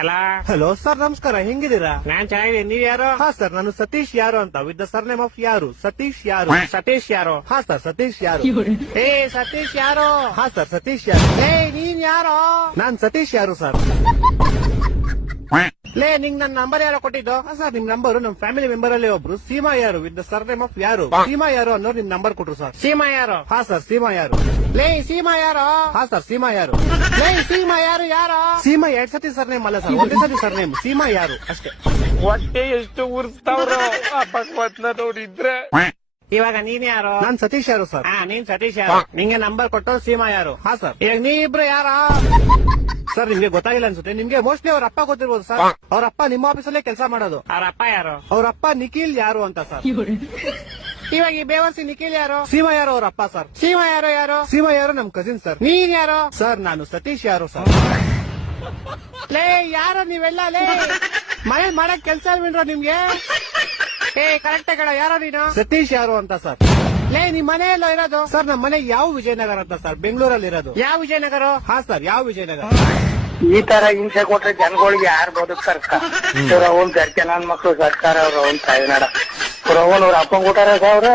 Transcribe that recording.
ಅಲ್ಲ hello sir, ನಮಸ್ಕಾರ. ಹೆಂಗಿದ್ದೀರಾ? ನಾನ್ ಚೆನ್ನಾಗಿದ್ದೀನಿ. ನೀವ್ ಯಾರು? ಹಾ ಸರ್, ನಾನು ಸತೀಶ್ ಯಾರು ಅಂತ, ವಿತ್ ದ ಸರ್ನೇಮ್ ಆಫ್ ಯಾರು. ಸತೀಶ್ ಯಾರು. ಸತೀಶ್ ಯಾರು? ಹಾ ಸರ್, ಸತೀಶ್ ಯಾರು. ಏ ಸತೀಶ್ ಯಾರು? ಹಾ ಸರ್, ಸತೀಶ್ ಯಾರು. ಏ ನೀನ್ ಯಾರು? ನಾನ್ ಸತೀಶ್ ಯಾರು ಸರ್. ಲೇ ನಿಂಗ್ ನನ್ ನಂಬರ್ ಯಾರೋ ಕೊಟ್ಟಿದ್ದು? ಹಾ ಸರ್, ನಿಮ್ ನಂಬರ್ ನಮ್ ಫ್ಯಾಮಿಲಿ ಮೆಂಬರ್ ಅಲ್ಲಿ ಒಬ್ರು ಸೀಮಾ ಯಾರು ವಿತ್ ದ ಸರ್ನೇಮ್ ಆಫ್ ಯಾರು, ಸೀಮಾ ಯಾರು ಅನ್ನೋರು ನಿಮ್ ನಂಬರ್ ಕೊಟ್ರು ಸರ್. ಸೀಮಾ ಯಾರು? ಹಾ ಸರ್, ಸೀಮಾ ಯಾರು. ಲೇ ಸೀಮಾ ಯಾರು? ಹಾ ಸರ್, ಸೀಮಾ ಯಾರು. ಲೇ ಸೀಮಾ ಯಾರು? ಯಾರು? ಸೀಮಾ 2 ಸತಿ ಸರ್ನೇಮ್ ಅಲ್ಲ ಸರ್, ಒಂದೇ ಸತಿ ಸರ್ನೇಮ್. ಸೀಮಾ ಯಾರು ಅಷ್ಟೇ. ಹೊಟ್ಟೆ ಎಷ್ಟು ಉರ್ಸ್ತಾವ್ರ ಆ ಭಗವತ್ನ ನೋಡಿದ್ರೆ. ಇವಾಗ ನೀನ್ ಯಾರು? ನಾನ್ ಸತೀಶ್ ಯಾರು ಸರ್. ಹಾ ನೀನ್ ಸತೀಶ್ ಯಾರು? ನಿಂಗೆ ನಂಬರ್ ಕೊಟ್ಟು ಸೀಮಾ ಯಾರು? ಹಾ ಸರ್. ಇವಾಗ ನೀ ಇಬ್ರು ಯಾರ? ಸರ್, ನಿಮ್ಗೆ ಗೊತ್ತಾಗಿಲ್ಲ ಅನ್ಸುತ್ತೆ. ನಿಮ್ಗೆ ಮೋಸ್ಟ್ಲಿ ಅವ್ರ ಅಪ್ಪ ಗೊತ್ತಿರ್ಬೋದು ಸರ್. ಅವ್ರ ಅಪ್ಪ ನಿಮ್ಮ ಆಫೀಸಲ್ಲೇ ಕೆಲಸ ಮಾಡೋದು. ಅವ್ರ ಅಪ್ಪ ಯಾರು? ಅವ್ರ ಅಪ್ಪ ನಿಖಿಲ್ ಯಾರು ಅಂತ ಸರ್. ಇವಾಗ ಈ ಬೇವರ್ಸಿ ನಿಖಿಲ್ ಯಾರು? ಸೀಮಾ ಯಾರು ಅವ್ರ ಅಪ್ಪ ಸರ್. ಸೀಮಾ ಯಾರು? ಯಾರು? ಸೀಮಾ ಯಾರು ನಮ್ ಕಸಿನ್ ಸರ್. ನೀನ್ ಯಾರು? ಸರ್, ನಾನು ಸತೀಶ್ ಯಾರು ಸರ್. ಲೇ ಯಾರು ನೀವೆಲ್ಲ? ಲೇ ಮನೇಲಿ ಮಾಡಕ್ ಕೆಲ್ಸ ಇಲ್ವೇನ್ರೋ ನಿಮ್ಗೆ? ಏ ಕರೆಕ್ಟ್ ಕಣ, ಯಾರೋ ನೀನು? ಸತೀಶ್ ಯಾರು ಅಂತ ಸರ್. ಲೇ ನಿಮ್ ಮನೆ ಎಲ್ಲೋ ಇರೋದು? ಸರ್, ನಮ್ಮ ಮನೆ ಯಾವ ವಿಜಯನಗರ ಅಂತ ಸರ್, ಬೆಂಗಳೂರಲ್ಲಿ ಇರೋದು. ಯಾವ ವಿಜಯನಗರ? ಹಾ ಸರ್, ಯಾವ ವಿಜಯನಗರ. ಈ ತರ ಹಿಂಸೆ ಕೊಟ್ರೆ ಜನಗಳಿಗೆ ಯಾರು ಬದುಕ್ತಾರ? ಅವ್ನ್ ಗರ್ಕೆ ನನ್ ಮಕ್ಳು ಸರ್ಕಾರ ಅವ್ರ ಅವ್ನ್ ತಾಯಿನಾಡ ಅವ್ರ ಅಪ್ಪಂಗ್ ಕೊಟ್ಟಾರ ಅವ್ರ